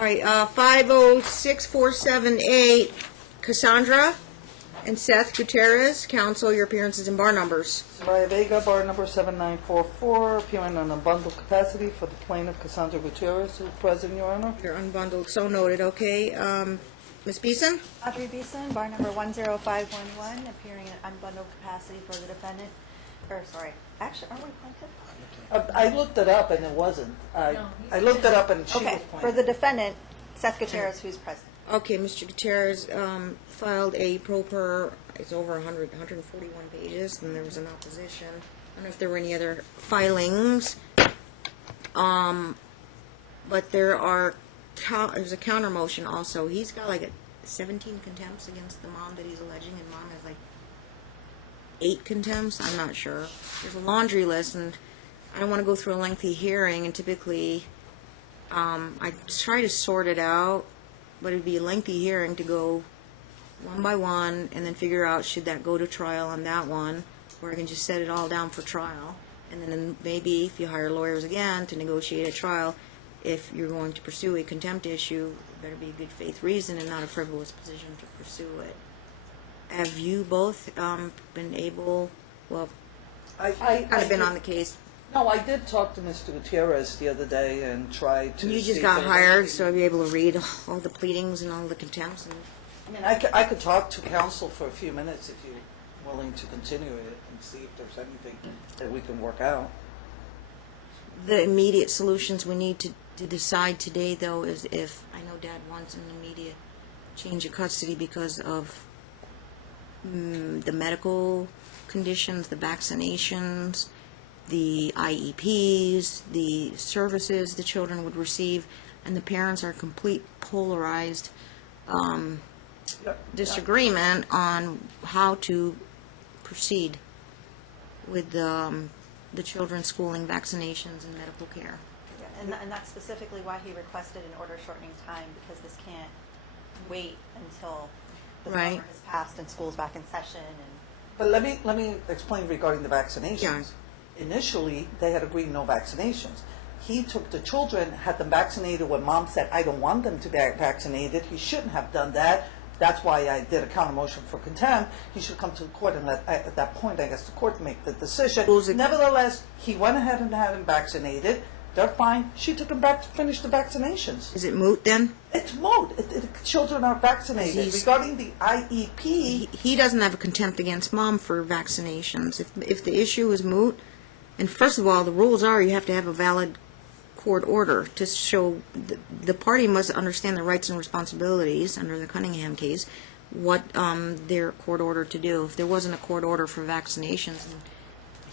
All right, 506478, Cassandra and Seth Gutierrez. Counsel, your appearances and bar numbers. Soraya Vega, bar number 7944, appearing on unbundled capacity for the plaintiff Cassandra Gutierrez, who is present, Your Honor. You're unbundled, so noted. Okay, Ms. Beeson? Audrey Beeson, bar number 10511, appearing in unbundled capacity for the defendant. Actually, aren't we plaintiff? I looked it up and it wasn't. I looked it up and she was Okay, plaintiff. for the defendant, Seth Gutierrez, who's present. Okay, Mr. Gutierrez filed a pro per, it's over 141 pages, and there was an opposition. I don't know if there were any other filings, but there's a counter motion also. He's got like 17 contempts against the mom that he's alleging, and mom has like 8 contempts. I'm not sure. There's a laundry list, and I don't want to go through a lengthy hearing, and typically I try to sort it out, but it'd be a lengthy hearing to go one by one and then figure out should that go to trial on that one, or I can just set it all down for trial. And then maybe if you hire lawyers again to negotiate a trial, if you're going to pursue a contempt issue, it better be a good faith reason and not a frivolous position to pursue it. Have you both been able, well, kind of been on the case? No, I did talk to Mr. Gutierrez the other day and tried to You see just if got there was hired, anything- so I'd be able to read all the pleadings and all the contempts. And I mean, I could talk to counsel for a few minutes if you're willing to continue it and see if there's anything that we can work out. the immediate solutions we need to decide today, though, is if, I know Dad wants an immediate change of custody because of the medical conditions, the vaccinations, the IEPs, the services the children would receive, and the parents are complete polarized disagreement on how to proceed with the children's schooling, vaccinations, and medical care. Yeah, and that's specifically why he requested an order shortening time, because this can't wait until the Right. summer has passed and school's back in session. But let me explain regarding the vaccinations. Yeah. Initially, they had agreed no vaccinations. He took the children, had them vaccinated when mom said, I don't want them to be vaccinated. He shouldn't have done that. That's why I did a counter motion for contempt. He should come to the court and let, at that point, I guess, the court make the decision. Nevertheless, he went ahead and had him vaccinated. They're fine. She took him back to finish the vaccinations. Is it moot then? It's moot. Children are vaccinated. He's- Regarding the IEP, He doesn't have a contempt against mom for vaccinations. If the issue is moot, and first of all, the rules are you have to have a valid court order to show the party must understand their rights and responsibilities under the Cunningham case, what their court order to do. If there wasn't a court order for vaccinations, and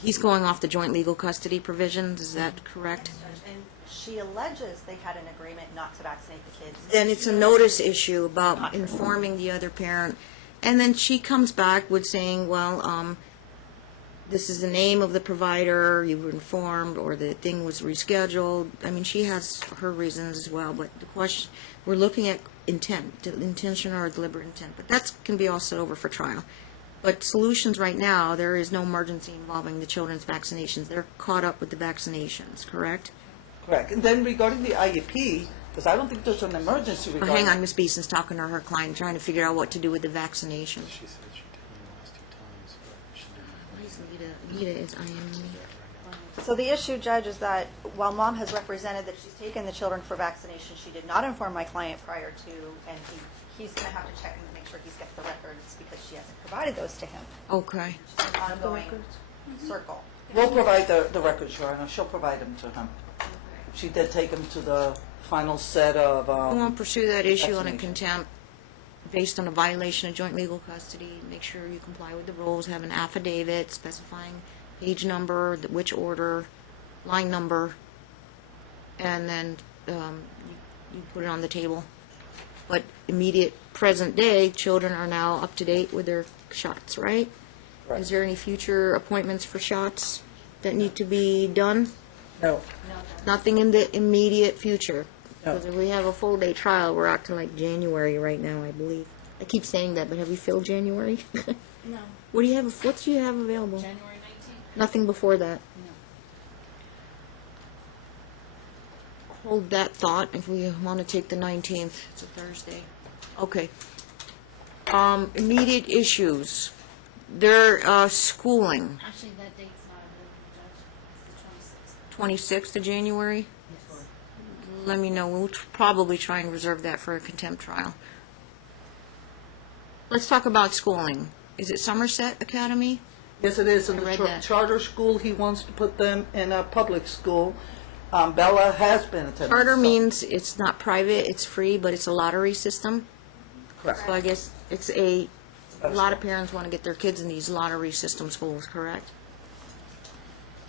he's going off the joint legal custody provisions, is that correct? And she alleges they had an agreement not to vaccinate the kids. Then it's a notice issue about informing the other parent. And then she comes back with saying, well, this is the name of the provider, you were informed, or the thing was rescheduled. I mean, she has her reasons as well, but the question, we're looking at intent, intention or deliberate intent, but that can be all set over for trial. But solutions right now, there is no emergency involving the children's vaccinations. They're caught up with the vaccinations, correct? correct. And then regarding the IEP, because I don't think there's an emergency Oh, regarding. hang on, Ms. Beeson's talking to her client, trying to figure out what to do with the vaccinations. She said she did me the last 2 times, but she didn't. Why is Lita is IME? So the issue, Judge, is that while mom has represented that she's taken the children for vaccination, she did not inform my client prior to, and he's going to have to check and make sure he's got the records because she hasn't provided those to him. Okay. It's an ongoing circle. We'll provide the records, Your Honor. She'll provide them to him. She did take him to the final set of. We won't pursue that issue on a vaccination. contempt based on a violation of joint legal custody. Make sure you comply with the rules, have an affidavit specifying page number, which order, line number, and then you put it on the table. But immediate present day, children are now up to date with their shots, right? Right. Is there any future appointments for shots that need to be done? No. Nothing in the immediate future? No. Because if we have a full day trial, we're out to like January right now, I believe. I keep saying that, but have we filled January? No. What do you have available? January 19th? Nothing before that? hold that thought if we want to take the 19th. It's a Thursday. Okay. Immediate issues. Their schooling. Actually, that date's not available, Judge. It's the 26th. 26th of January. Let me know. We'll probably try and reserve that for a contempt trial. Let's talk about schooling. Is it Somerset Academy? Yes, it is. In I the read that. charter school, he wants to put them in a public school. Bella has been attending. Charter some. means it's not private, it's free, but it's a lottery system. Correct. So I guess it's a lot of parents want to get their kids in these lottery system schools, correct?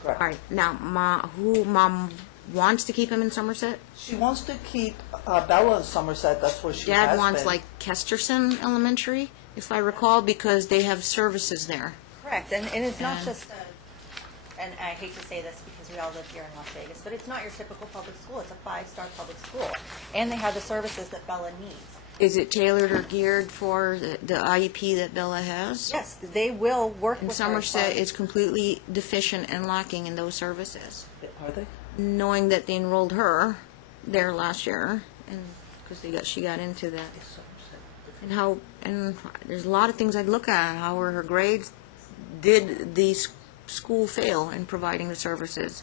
Correct. All right, now, Mom wants to keep him in Somerset? She wants to keep Bella in Somerset. That's where she has Dad wants been. like Kesterson Elementary, if I recall, because they have services there. Correct, and it's not And- just a, and I hate to say this because we all live here in Las Vegas, but it's not your typical public school. It's a 5-star public school, and they have the services that Bella needs. Is it tailored or geared for the IEP that Bella has? Yes, they will work And with her. Somerset is completely deficient and lacking in those services. Are they? Knowing that they enrolled her there last year, and because she got into that, and there's a lot of things I'd look at. How were her grades? Did the school fail in providing the services,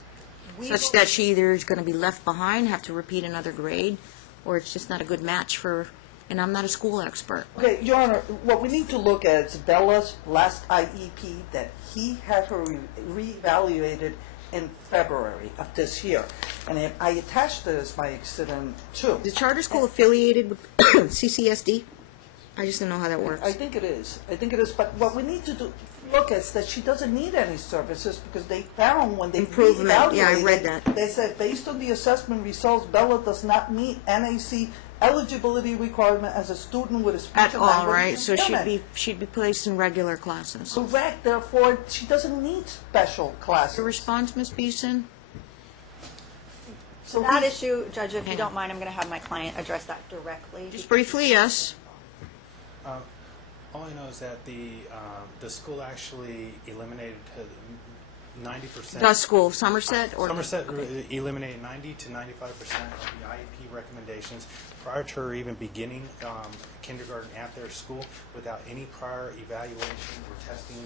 such that she either is going to be left behind, have to repeat another grade, or it's just not a good match for? And I'm not a school expert. Okay, Your Honor, what we need to look at is Bella's last IEP that he had her reevaluated in February of this year. And I attached it as my exhibit too. Is the charter school affiliated with CCSD? I just don't know how that works. I think it is. I think it is. But what we need to look at is that she doesn't need any services because they found when they Improvement. reevaluated, Yeah, I read that. They said based on the assessment results, Bella does not meet NAC eligibility requirement as a student with a speech At and all, language right? So impairment. she'd be placed in regular classes. Correct. Therefore, she doesn't need special classes. Your response, Ms. Beeson? So That he- issue, Judge, if you Hang don't on. mind, I'm going to have my client address that directly. Just briefly, yes. All I know is that the school actually eliminated 90%. The school, Somerset or? Somerset eliminated 90 to 95% of the IEP recommendations prior to her even beginning kindergarten at their school without any prior evaluation or testing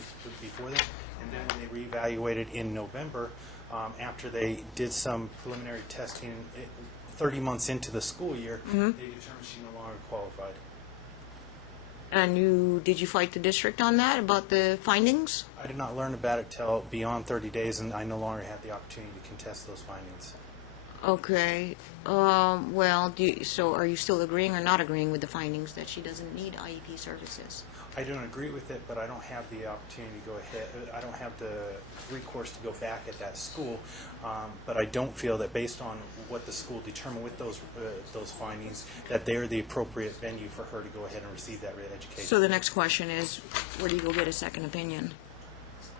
before them. And then when they reevaluated in November, after they did some preliminary testing 30 months into the school year, they determined she no longer qualified. And did you fight the district on that, about the findings? I did not learn about it till beyond 30 days, and I no longer had the opportunity to contest those findings. Okay. Well, so are you still agreeing or not agreeing with the findings that she doesn't need IEP services? I don't agree with it, but I don't have the opportunity to go ahead. I don't have the recourse to go back at that school. But I don't feel that based on what the school determined with those findings, that they're the appropriate venue for her to go ahead and receive that education. So the next question is, where do you go get a second opinion?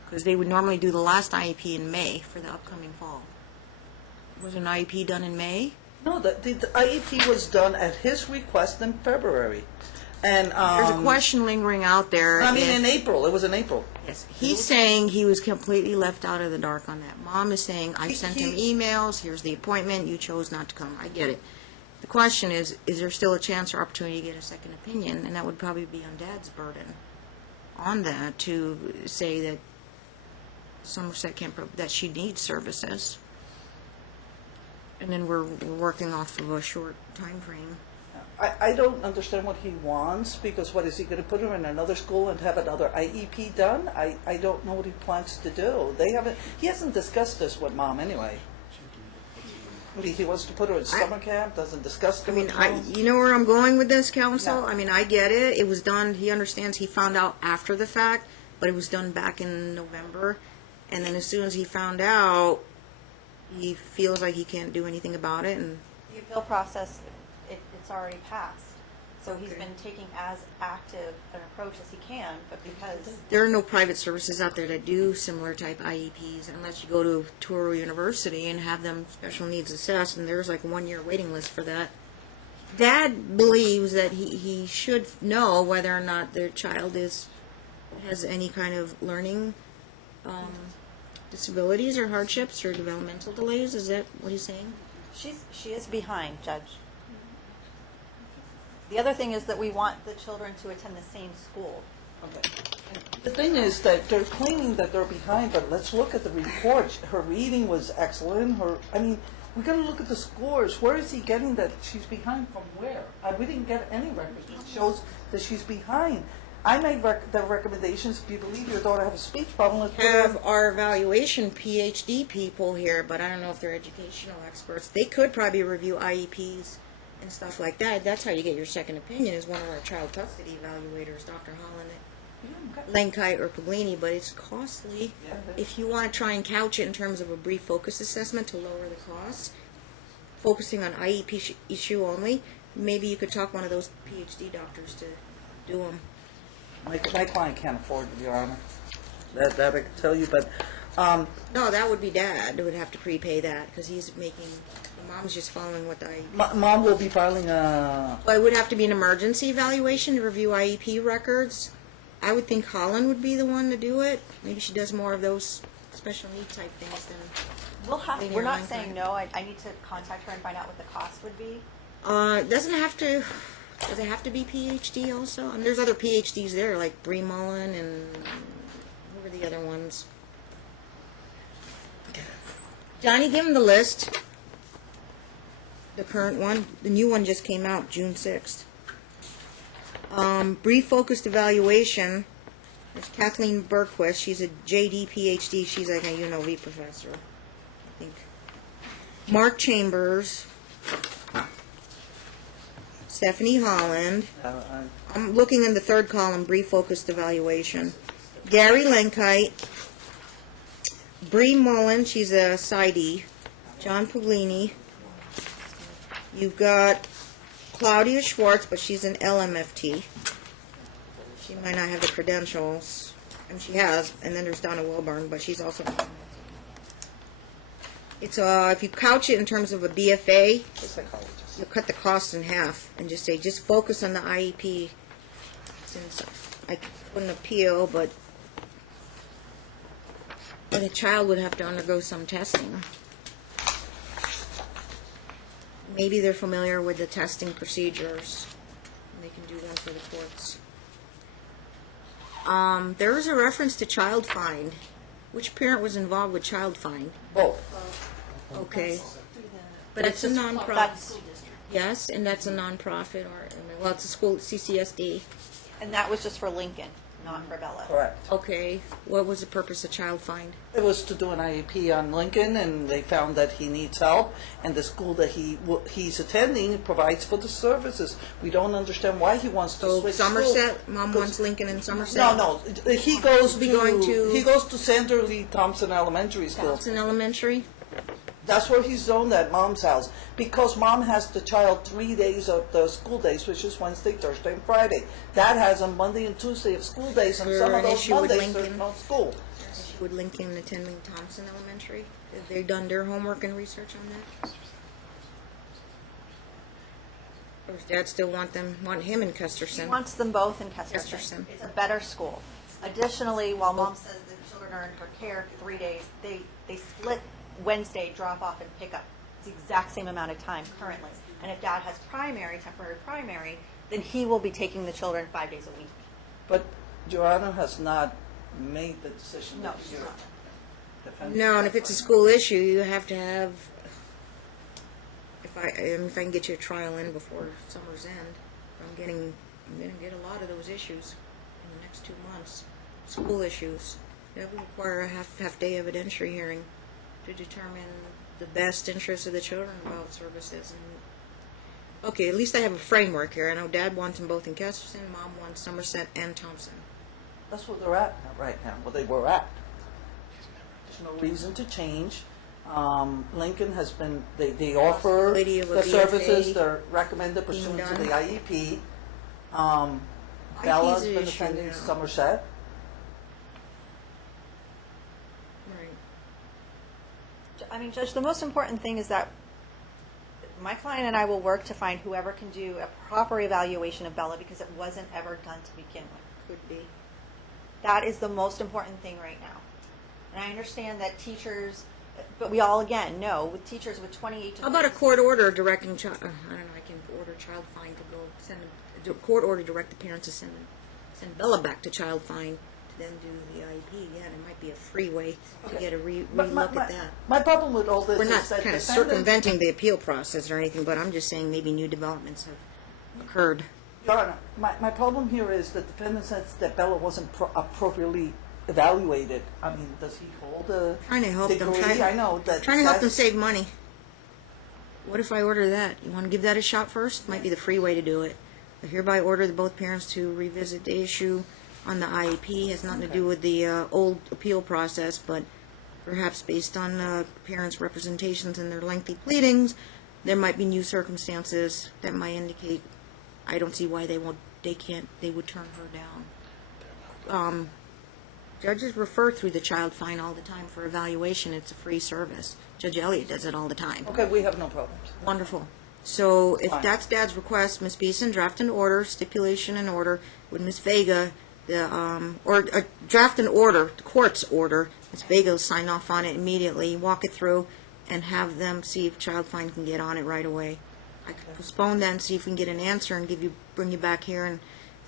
Because they would normally do the last IEP in May for the upcoming fall. Was an IEP done in May? No, the IEP was done at his request in February. And There's a question lingering out there. I mean, if- in April. It was in April. Yes, he's saying he was completely left out of the dark on that. Mom is saying, I sent him emails, here's the appointment, you chose not to come. I get it. The question is there still a chance or opportunity to get a second opinion? And that would probably be on Dad's burden on that, to say that Somerset can't, that she needs services. And then we're working off of a short time frame. I don't understand what he wants, because what, is he going to put her in another school and have another IEP done? I don't know what he plans to do. He hasn't discussed this with Mom anyway. He wants to put her in summer camp, doesn't discuss it I mean, with Mom. you know where I'm going with this, counsel? No. I mean, I get it. It was done, he understands, he found out after the fact, but it was done back in November. And then as soon as he found out, he feels like he can't do anything about it. And The appeal process, it's already passed. So he's been taking as active an approach as he can, but because there are no private services out there that do similar type IEPs unless you go to Touro University and have them special needs assessed, and there's like a 1-year waiting list for that. Dad believes that he should know whether or not their child has any kind of learning disabilities or hardships or developmental delays. Is that what he's saying? She is behind, Judge. The other thing is that we want the children to attend the same school. Okay. The thing is that they're claiming that they're behind, but let's look at the report. Her reading was excellent. We got to look at the scores. Where is he getting that she's behind from where? We didn't get any records that shows that she's behind. I made the recommendations. If you believe your daughter has a speech problem, let's put her Have our evaluation PhD people here, but I don't know if they're educational experts. They could probably review IEPs and stuff like that. That's how you get your second opinion, is one of our child custody evaluators, Dr. Holland, Lenkite or Puglini, but it's costly. Yeah. If you want to try and couch it in terms of a brief focus assessment to lower the cost, focusing on IEP issue only, maybe you could talk one of those PhD doctors to do them. My client can't afford it, Your Honor. That I can tell you, but No, that would be Dad who would have to prepay that because he's making, the mom's just following what the IEP. Mom will be filing a... Well, it would have to be an emergency evaluation to review IEP records. I would think Holland would be the one to do it. Maybe she does more of those special need type things than. We're not saying no. I need to contact her and find out what the cost would be. Doesn't have to. Does it have to be PhD also? And there's other PhDs there, like Bree Mullen and who were the other ones? Johnny, give him the list. The current one. The new one just came out June 6th. Brief focused evaluation. There's Kathleen Berquist. She's a JD PhD. She's like a UNLV professor, I think. Mark Chambers. Stephanie Holland. I'm looking in the third column, brief focused evaluation. Gary Lenkite. Bree Mullen, she's a PsyD. John Puglini. You've got Claudia Schwartz, but she's an LMFT. She might not have the credentials. And she has. And then there's Donna Wilburn, but she's also. It's if you couch it in terms of a BFA, you'll cut the cost in half and just say, just focus on the IEP. Since I couldn't appeal, but a child would have to undergo some testing. Maybe they're familiar with the testing procedures. And they can do them for the courts. There is a reference to child find. Which parent was involved with child find? Both. Okay. But it's a nonprofit. That's, Yes, and that's a nonprofit, well, it's a school, CCSD. and that was just for Lincoln, not for Bella. Correct. Okay, what was the purpose of child find? It was to do an IEP on Lincoln, and they found that he needs help, and the school that he's attending provides for the services. We don't understand why he wants to So switch Somerset, schools. Mom wants Lincoln in Somerset? No, he goes Be going to- he goes to Sandra Lee Thompson Elementary School. Thompson Elementary? That's where he's zoned at Mom's house, because Mom has the child 3 days of the school days, which is Wednesday, Thursday, and Friday. Dad has on Monday and Tuesday of school days, and Is some there of an those issue with Mondays there's Lincoln? no school. Would Lincoln attending Thompson Elementary? Have they done their homework and research on that? Or does Dad still want him in He Custerson? wants them both in Kesterson. Kesterson. It's a better school. Additionally, while Mom says the children are in her care 3 days, they split Wednesday drop off and pick up. It's the exact same amount of time currently. And if Dad has temporary primary, then he will be taking the children 5 days a week. But Joanna has not made the decision. No, that she's you're not. defending. No, and if it's a school issue, you have to have, if I can get you a trial in before summer's end, I'm going to get a lot of those issues in the next 2 months. School issues. That would require a half day evidentiary hearing to determine the best interest of the children about services. And okay, at least I have a framework here. I know Dad wants them both in Kesterson, Mom wants Somerset and Thompson. That's where they're at right now, where they were at. There's no reason to change. Lincoln has been, they offer Possibility of a the services BFA that are recommended being pursuant to done. the IEP. Bella's an been issue attending now. Somerset. Right. I mean, Judge, the most important thing is that my client and I will work to find whoever can do a proper evaluation of Bella because it wasn't ever done to begin with. Could be. That is the most important thing right now. And I understand that teachers But we all, again, know, with teachers with 28 to How about a court order directing child, I don't know, I can order child fine to go, a court order direct the parents to send Bella back to child fine to then do the IEP. Yeah, there might be a free way to get a re-look at that. My problem with all this We're is not that kind of defendant- circumventing the appeal process or anything, but I'm just saying maybe new developments have occurred. Your Honor, my problem here is the defendant says that Bella wasn't appropriately evaluated. I mean, does he hold a Trying to help them. degree? I know that. Trying to help them that's- save money. What if I order that? You want to give that a shot first? Might be the free way to do it. I hereby order the both parents to revisit the issue on the IEP. Has nothing to do with the old appeal process, but perhaps based on parents' representations and their lengthy pleadings, there might be new circumstances that might indicate. I don't see why they would turn her down. Judges refer through the child fine all the time for evaluation. It's a free service. Judge Elliott does it all the time. Okay, we have no problems. Wonderful. So if Fine. that's Dad's request, Ms. Beeson, draft an order, stipulation and order with Ms. Vega, draft an order, the court's order. Ms. Vega will sign off on it immediately, walk it through, and have them see if child fine can get on it right away. I could postpone that and see if we can get an answer and bring you back here in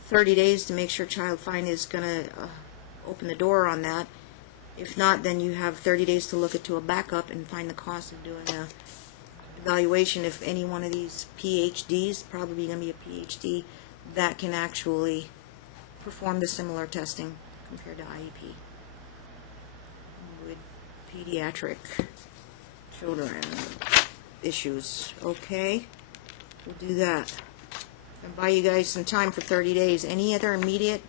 30 days to make sure child fine is going to open the door on that. If not, then you have 30 days to look into a backup and find the cost of doing a evaluation. If any one of these PhDs, probably going to be a PhD, that can actually perform the similar testing compared to IEP with pediatric children issues. Okay, we'll do that. And buy you guys some time for 30 days. Any other immediate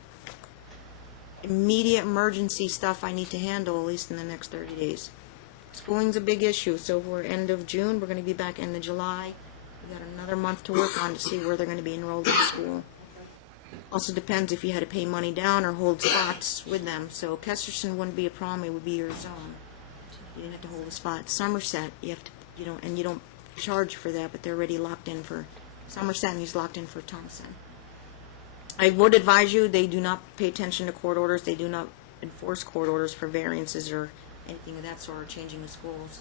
emergency stuff I need to handle, at least in the next 30 days. Schooling's a big issue, so we're end of June, we're going to be back end of July. We got another month to work on to see where they're going to be enrolled in school. Also depends if you had to pay money down or hold spots with them. So Kesterson wouldn't be a problem, it would be your zone. You didn't have to hold a spot. Somerset, you don't charge for that, but they're already locked in for Somerset, and he's locked in for Thompson. I would advise you, they do not pay attention to court orders. They do not enforce court orders for variances or anything of that sort, or changing the schools.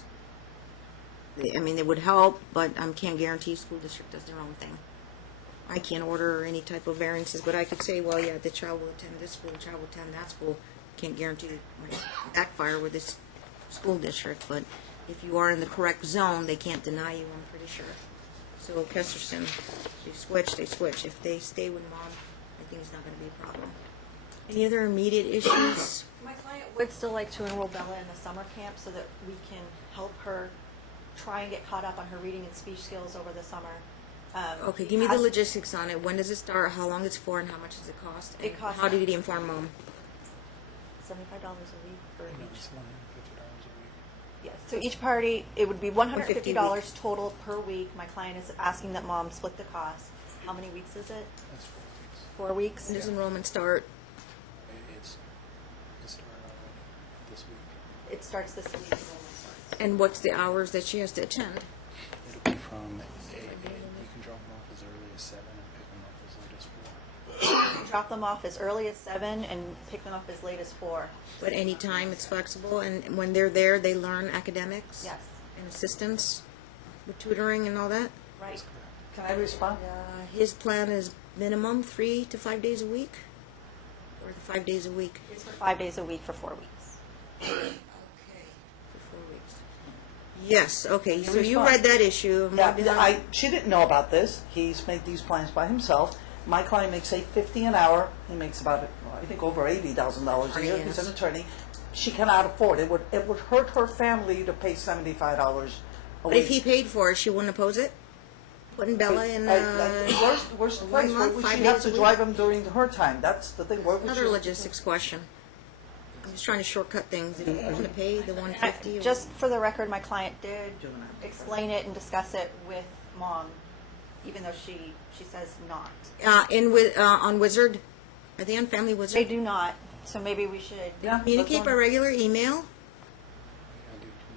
They would help, but I can't guarantee school district does their own thing. I can't order any type of variances, but I could say, well, yeah, the child will attend this school, the child will attend that school. Can't guarantee it might backfire with this school district, but if you are in the correct zone, they can't deny you, I'm pretty sure. So Kesterson, they switch. If they stay with Mom, I think it's not going to be a problem. Any other immediate issues? My client would still like to enroll Bella in the summer camp so that we can help her try and get caught up on her reading and speech skills over the summer. Okay, give me the logistics on it. When does it start? How long it's for, and how much does it cost? It costs- How did he inform Mom? $75 a week for each. It's $150 a week. Yes, so each party, it would be $150 $150 total per week. My client is asking that Mom split the cost. How many weeks is it? That's 4 weeks. 4 weeks? When does enrollment start? It started already this week. It starts this week. Enrollment starts. And what's the hours that she has to attend? It'll be from 8. You can drop them off as early as 7 and pick them up as late as 4. Drop them off as early as 7 and pick them up as late as 4. But any time it's flexible, and when they're there, they learn academics? Yes. And assistance with tutoring and all that? Right. Can I respond? His plan is minimum 3 to 5 days a week? Or the 5 days a week? It's for 5 days a week for 4 weeks. Okay. For 4 weeks. Yes, okay, so you respond? read that issue. and what did I- She didn't know about this. He's made these plans by himself. My client makes $850 an hour. He makes about, I think, over $80,000 a year. He's an attorney. She cannot afford it. It would hurt her family to pay $75 a But week. if he paid for it, she wouldn't oppose it? Putting Bella in, Where's the place? Where 1 month, would 5 she have days to a week? drive him during her time? That's the thing. Where would Another she- logistics question. I'm just trying to shortcut things. If you want to pay the $150 or... Just for the record, my client did explain it and discuss it with Mom, even though she says not. on Wizard, are they on Family They Wizard? do not, so maybe we should. Yeah, Communicate that's by one. regular email?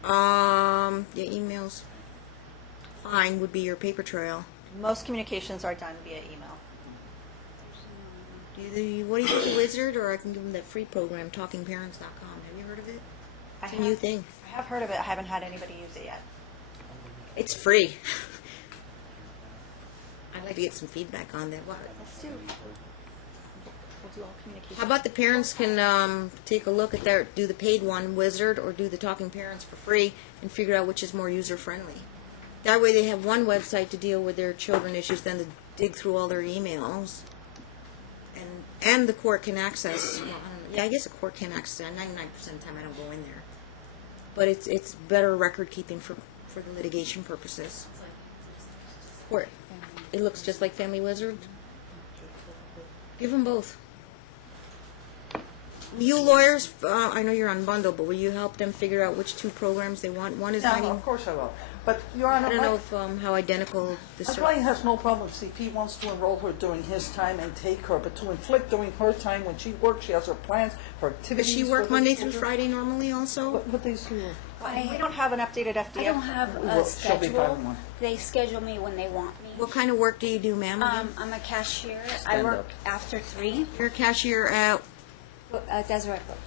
I do. Yeah, emails. Fine would be your paper trail. Most communications are done via email. What do you think of Wizard, or I can give them that free program, talkingparents.com. Have you heard of it? I It's a new have- thing. I have heard of it. I haven't had anybody use it yet. It's free. I'd like to get some feedback on that. Let's do. We'll do all communication. How about the parents can take a look at their, do the paid one, Wizard, or do the Talking Parents for free, and figure out which is more user-friendly. That way they have one website to deal with their children issues than to dig through all their emails. And the court can access, well, I don't know, yeah, I guess the court can access it. 99% of the time I don't go in there. But it's better record keeping for the litigation purposes. Court. It looks just like Family Wizard. Give them both. You lawyers, I know you're on bundle, but will you help them figure out which two programs they want? One is Yeah, 90. of course I will. But, Your Honor, I don't know if, how identical the my service. client has no problem, see, if he wants to enroll her during his time and take her, but to inflict during her time when she works, she has her plans, her Does activities. she for work her Monday through children. Friday normally also? What days do you work? We don't have an updated FDF. I don't have Well, a she'll be schedule. 5-1. They schedule me when they want me. What kind of work do you do, ma'am? I'm a cashier. I work after 3. You're a cashier at Deseret Book.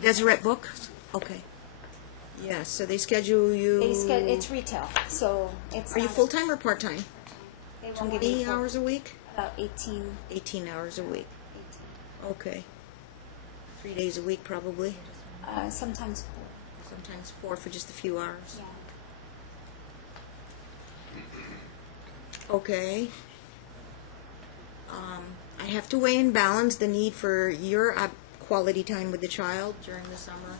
Deseret Book? Okay. Yeah, so they schedule you. It's retail, so it's. Are you not- full-time or part-time? They won't give 20 me full- hours a week? About 18. 18 hours a week. Okay. 3 days a week probably. Sometimes 4. Sometimes 4 for just a few hours. Yeah. Okay. I have to weigh and balance the need for your quality time with the child during the summer,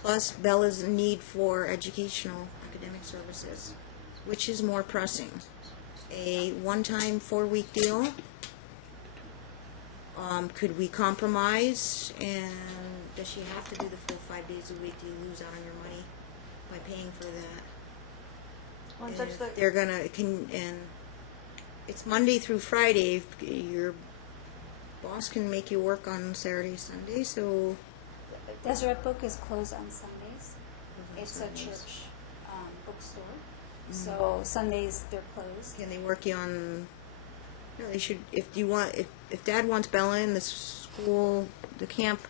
plus Bella's need for educational academic services. Which is more pressing? A one-time 4-week deal? Could we compromise? And does she have to do the full 5 days a week? Do you lose out on your money by paying for that? Well, And Judge, if they're gonna and it's Monday through Friday. If your boss can make you work on Saturday, Sunday, so Deseret Book is closed on Sundays. It's a Sundays. church bookstore, so Sundays they're closed. can they work you on? No, they should. If Dad wants Bella in the school, the camp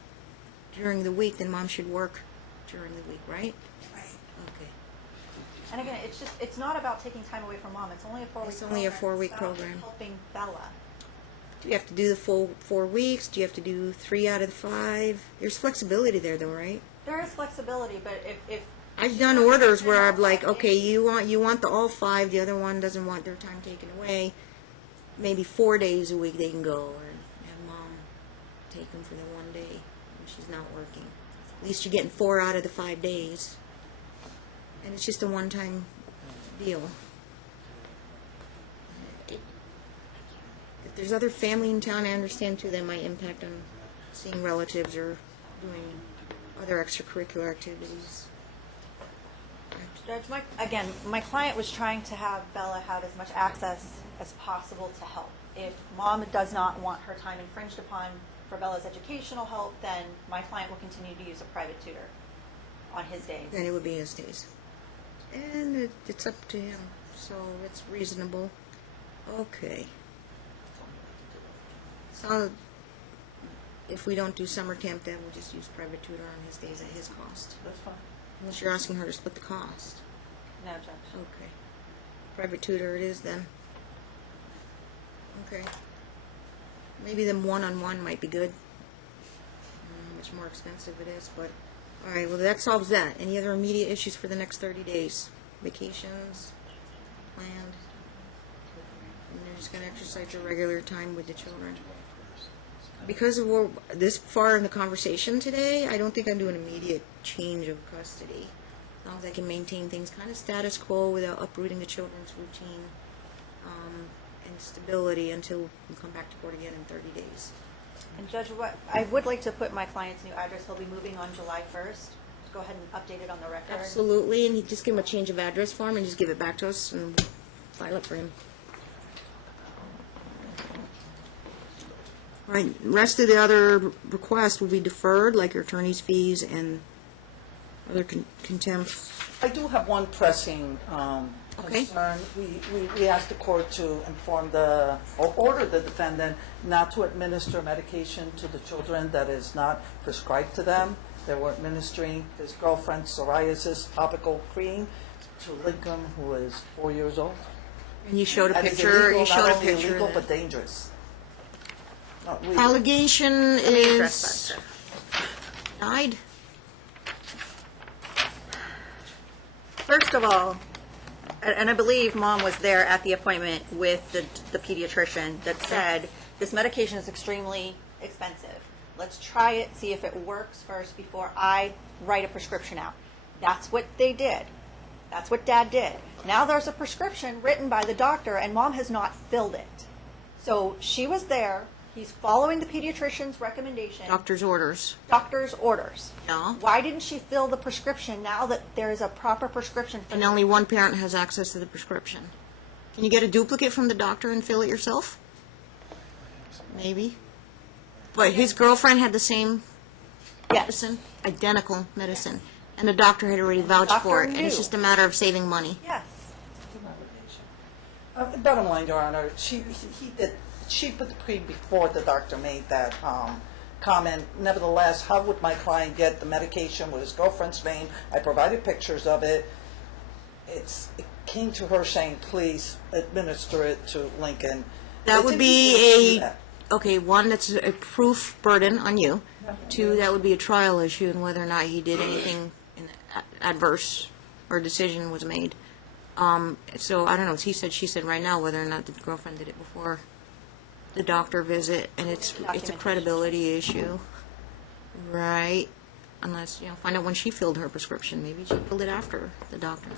during the week, then Mom should work during the week, right? Right. Okay. And again, it's not about taking time away from Mom. It's only a 4-week. It's only a 4-week It's about program. Helping Bella. Do you have to do the full 4 weeks? Do you have to do 3 out of the 5? There's flexibility there, though, right? There is flexibility, but if I've done orders where I'm like, okay, you want the all 5, the other one doesn't want their time taken away. Maybe 4 days a week they can go, or have Mom take them for the 1 day when she's not working. At least you're getting 4 out of the 5 days, and it's just a one-time deal. If there's other family in town, I understand too, that might impact on seeing relatives or doing other extracurricular activities. Judge, my client was trying to have Bella have as much access as possible to help. If Mom does not want her time infringed upon for Bella's educational help, then my client will continue to use a private tutor on his days. Then it would be his days. And it's up to him, so it's reasonable. Okay. So, if we don't do summer camp, then we'll just use private tutor on his days at his cost. That's fine. Unless you're asking her to split the cost. No, Judge. Okay. Private tutor it is then. Okay. Maybe them one-on-one might be good. I don't know how much more expensive it is, but... Alright, well that solves that. Any other immediate issues for the next 30 days? Vacations? Planned? And you're just going to exercise your regular time with the children? Because we're this far in the conversation today, I don't think I'm doing immediate change of custody. As long as I can maintain things kind of status quo without uprooting the children's routine and stability until we come back to court again in 30 days. And Judge, I would like to put my client's new address. He'll be moving on July 1st. Go ahead and update it on the record. Absolutely, and you just give him a change of address form and just give it back to us and file it for him. All right, rest of the other requests will be deferred, like your attorney's fees and other contempt. I do have one pressing Okay. concern. We asked the court to inform or order the defendant not to administer medication to the children that is not prescribed to them. They were administering his girlfriend's psoriasis topical cream to Lincoln, who is 4 years old. And you showed a That is picture. illegal, You showed not a only picture. illegal, that- but dangerous. Not legal. Allegation is died. First of all, and I believe Mom was there at the appointment with the pediatrician that said, this medication is extremely expensive. Let's try it, see if it works first before I write a prescription out. That's what they did. That's what Dad did. Now there's a prescription written by the doctor, and Mom has not filled it. So she was there. He's following the pediatrician's recommendation. Doctor's orders. Doctor's orders. Yeah. Why didn't she fill the prescription now that there is a proper prescription for And only one parent has access to the prescription. Can you get a duplicate from the doctor and fill it yourself? Maybe. But his girlfriend had the same Yes. medicine, identical medicine, and the doctor had already vouched for it, Doctor and it's knew. just a matter of saving money. Yes. Bottom line, Your Honor, she put the cream before the doctor made that comment. Nevertheless, how would my client get the medication with his girlfriend's name? I provided pictures of it. It came to her saying, please administer it to Lincoln. That It's would easy to be do that. okay, one, that's a proof burden on you. Two, that would be a trial issue and whether or not he did anything adverse or decision was made. So I don't know, he said, she said right now whether or not the girlfriend did it before the doctor visit, and it's a credibility issue. Right. Unless, find out when she filled her prescription. Maybe she filled it after the doctor.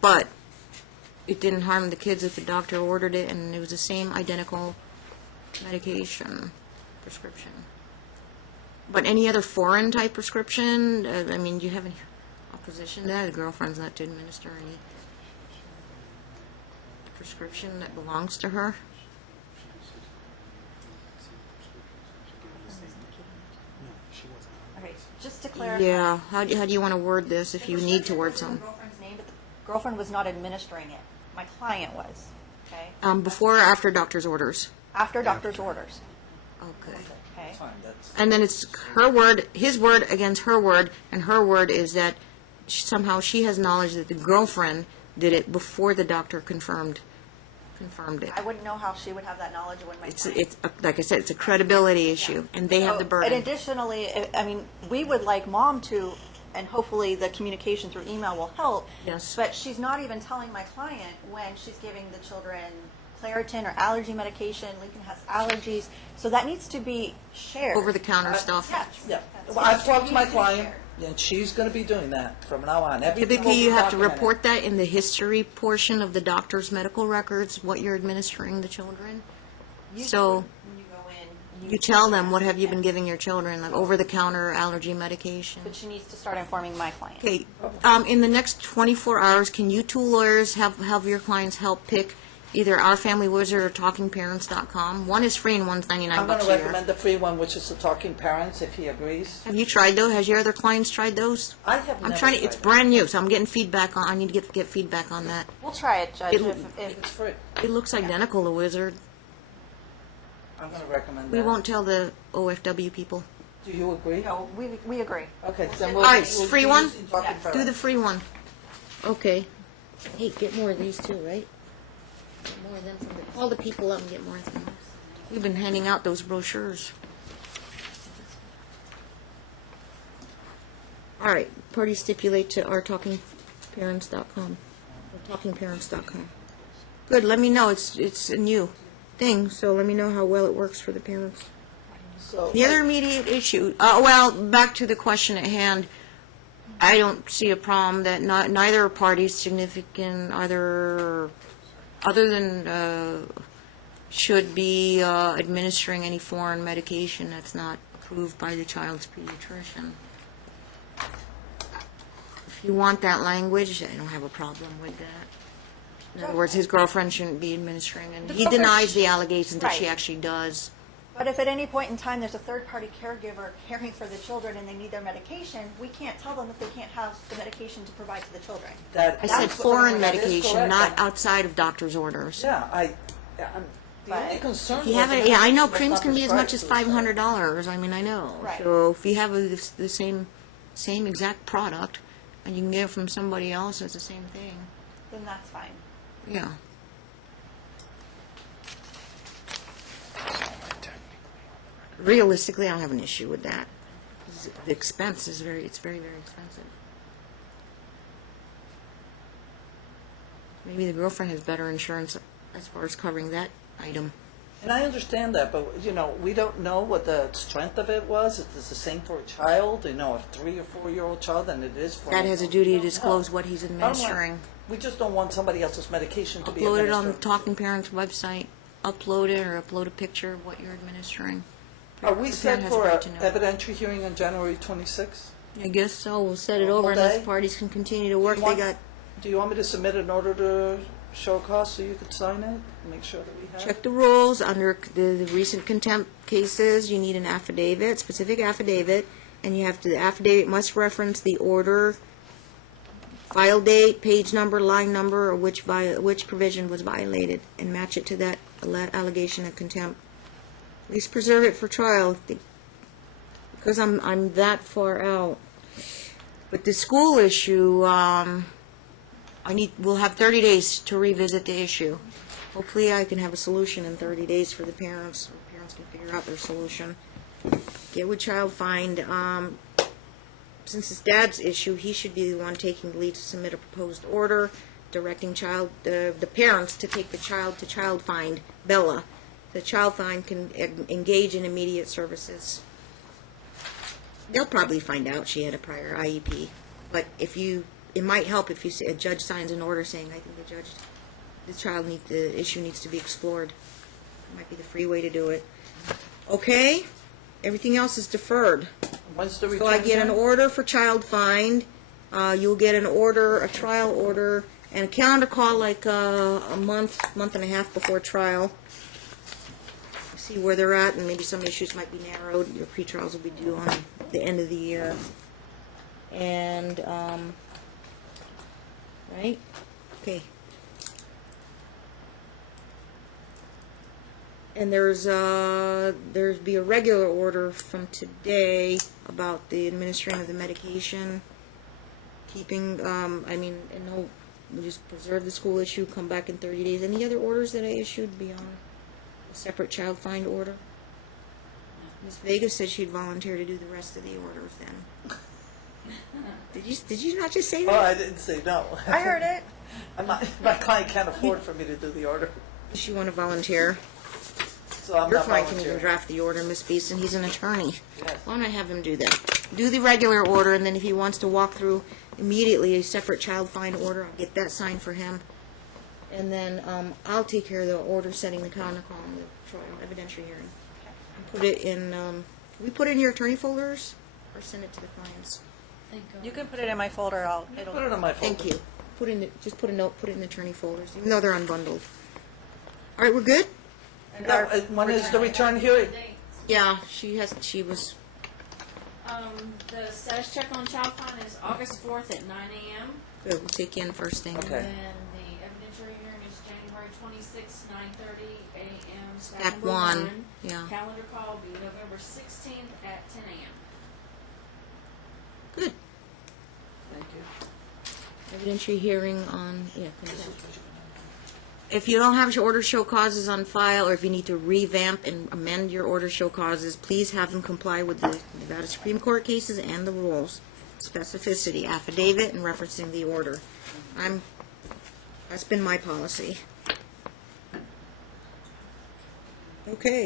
But it didn't harm the kids if the doctor ordered it, and it was the same identical medication prescription. But any other foreign type prescription, I mean, do you have any opposition to that? The girlfriend's not to administer any prescription that belongs to her? Okay, just to clarify. Yeah, how do you want to word this if you need to word something? The girlfriend's name, but the girlfriend was not administering it. My client was, okay? Before or after doctor's orders? After doctor's orders, Okay. okay? Fine, that's- And then it's her word, his word against her word, and her word is that somehow she has knowledge that the girlfriend did it before the doctor confirmed it. I wouldn't know how she would have that knowledge when my client. It's like I said, it's a credibility issue, and they have the And burden. additionally, I mean, we would like Mom to, and hopefully the communication through email will help. Yes. But she's not even telling my client when she's giving the children Claritin or allergy medication. Lincoln has allergies, so that needs to be shared. Over-the-counter stuff. Yes. Yeah, That's well, I've talked to my needs be client, shared. and she's going to be doing that from now on. Everything will Typically, be you have to documented. report that in the history portion of the doctor's medical records, what you're administering the children. Usually So when you go in, you tell them, what have you been giving your children, like over-the-counter allergy medication. But she needs to start informing my client. Okay, in the next 24 hours, can you two lawyers have your clients help pick either Our Family Wizard or TalkingParents.com? One is free and one's 99 I'm going bucks to a year. recommend the free one, which is the Talking Parents, if he agrees. Have you tried those? Has your other clients tried those? I have I'm never trying to, it's tried brand new, so I'm getting feedback on, I need to get feedback on that. We'll try it, Judge. It'll- If It's free. It looks identical to Wizard. I'm going to recommend that. We won't tell the OFW people. Do you agree? no, we agree. Okay, then All we'll. right, we'll free be one? using Talking Yes. Do Parents. the free one. Okay. Hey, get more of these too, right? Get more of them from call the people up and get more of them. We've been handing out those brochures. All right, parties stipulate to ourtalkingparents.com. Or talkingparents.com. Good, let me know. It's a new thing, so let me know how well it works for the parents. So, The other immediate issue, well, back to the question at hand, I don't see a problem that neither party is significant, other than should be administering any foreign medication that's not approved by the child's pediatrician. If you want that language, I don't have a problem with that. In other words, his girlfriend shouldn't be administering, and he denies the allegations that she Right. actually does. But if at any point in time there's a third-party caregiver caring for the children and they need their medication, we can't tell them that they can't have the medication to provide to the children. that- I said that's- foreign that is medication, correct. not outside of doctor's orders. Yeah, The only But concern If you was have the it, yeah, I know medication was claims not can be as much prescribed as to the child. $500. I mean, I know. Right. So if you have the same exact product, and you can get it from somebody else, it's the same thing. then that's fine. Yeah. Realistically, I don't have an issue with that. The expense is it's very, very expensive. Maybe the girlfriend has better insurance as far as covering that item. And I understand that, but, you know, we don't know what the strength of it was. If it's the same for a child, you know, a 3 or 4-year-old child, than it is for... That has a duty to No. disclose what he's Bottom line, administering. we just don't want somebody else's medication to be Upload administered. it on the Talking Parents website. Upload it or upload a picture of what you're administering. Are we The set parent has for a an right to know. evidentiary hearing on January 26th? I guess so. We'll set it All over and day? those parties can continue to work. They got, Do you want me to submit an order to show cause so you could sign it? Make sure that we have check it? the rules. Under the recent contempt cases, you need an affidavit, specific affidavit, and you have to, the affidavit must reference the order, file date, page number, line number, or which provision was violated, and match it to that allegation of contempt. At least preserve it for trial, because I'm that far out. But the school issue, we'll have 30 days to revisit the issue. Hopefully I can have a solution in 30 days for the parents. The parents can figure out their solution. Get with child find. Since it's dad's issue, he should be the one taking the lead to submit a proposed order, directing the parents to take the child to child find, Bella. The child find can engage in immediate services. They'll probably find out she had a prior IEP, but it might help if a judge signs an order saying, I think the issue needs to be explored. It might be the free way to do it. Okay? Everything else is deferred. When's the So I return get an hearing? order for child find, you'll get an order, a trial order, and a calendar call like a month and a half before trial. See where they're at, and maybe some issues might be narrowed. Your pre-trials will be due on the end of the year. And, right? Okay. And there's be a regular order from today about the administering of the medication, keeping, and no, we just preserve the school issue, come back in 30 days. Any other orders that I issued beyond a separate child find order? Ms. Vega said she'd volunteer to do the rest of the orders then. Did you not just say Oh, that? I didn't say no. I heard it. My client can't afford for me to do the order, Does she want to volunteer? so I'm Your not client can even volunteering. draft the order, Miss Beeson. He's an attorney. Yes. Why don't I have him do that? Do the regular order, and then if he wants to walk through immediately a separate child find order, I'll get that signed for him. And then I'll take care of the order setting the calendar call and the trial evidentiary hearing. And put it in, can we put it in your attorney folders or send it to the clients? Thank God. You can put it in my folder. Put it on my folder. Thank you. Just put a note, put it in the attorney folders, even though they're unbundled. All right, we're good? And Now, our when is the return hearing? Yeah, she was, The status check on child find is August 4th at 9 a.m. good, we'll take you in first thing. Okay. And then the evidentiary hearing is January 26th, 9:30 a.m. Step number 1, yeah. Calendar call will be November 16th at 10 a.m. Good. Thank you. Evidentiary hearing on, contempt. If you don't have your order show causes on file, or if you need to revamp and amend your order show causes, please have them comply with the Nevada Supreme Court cases and the rules. Specificity, affidavit, and referencing the order. That's been my policy. Okay.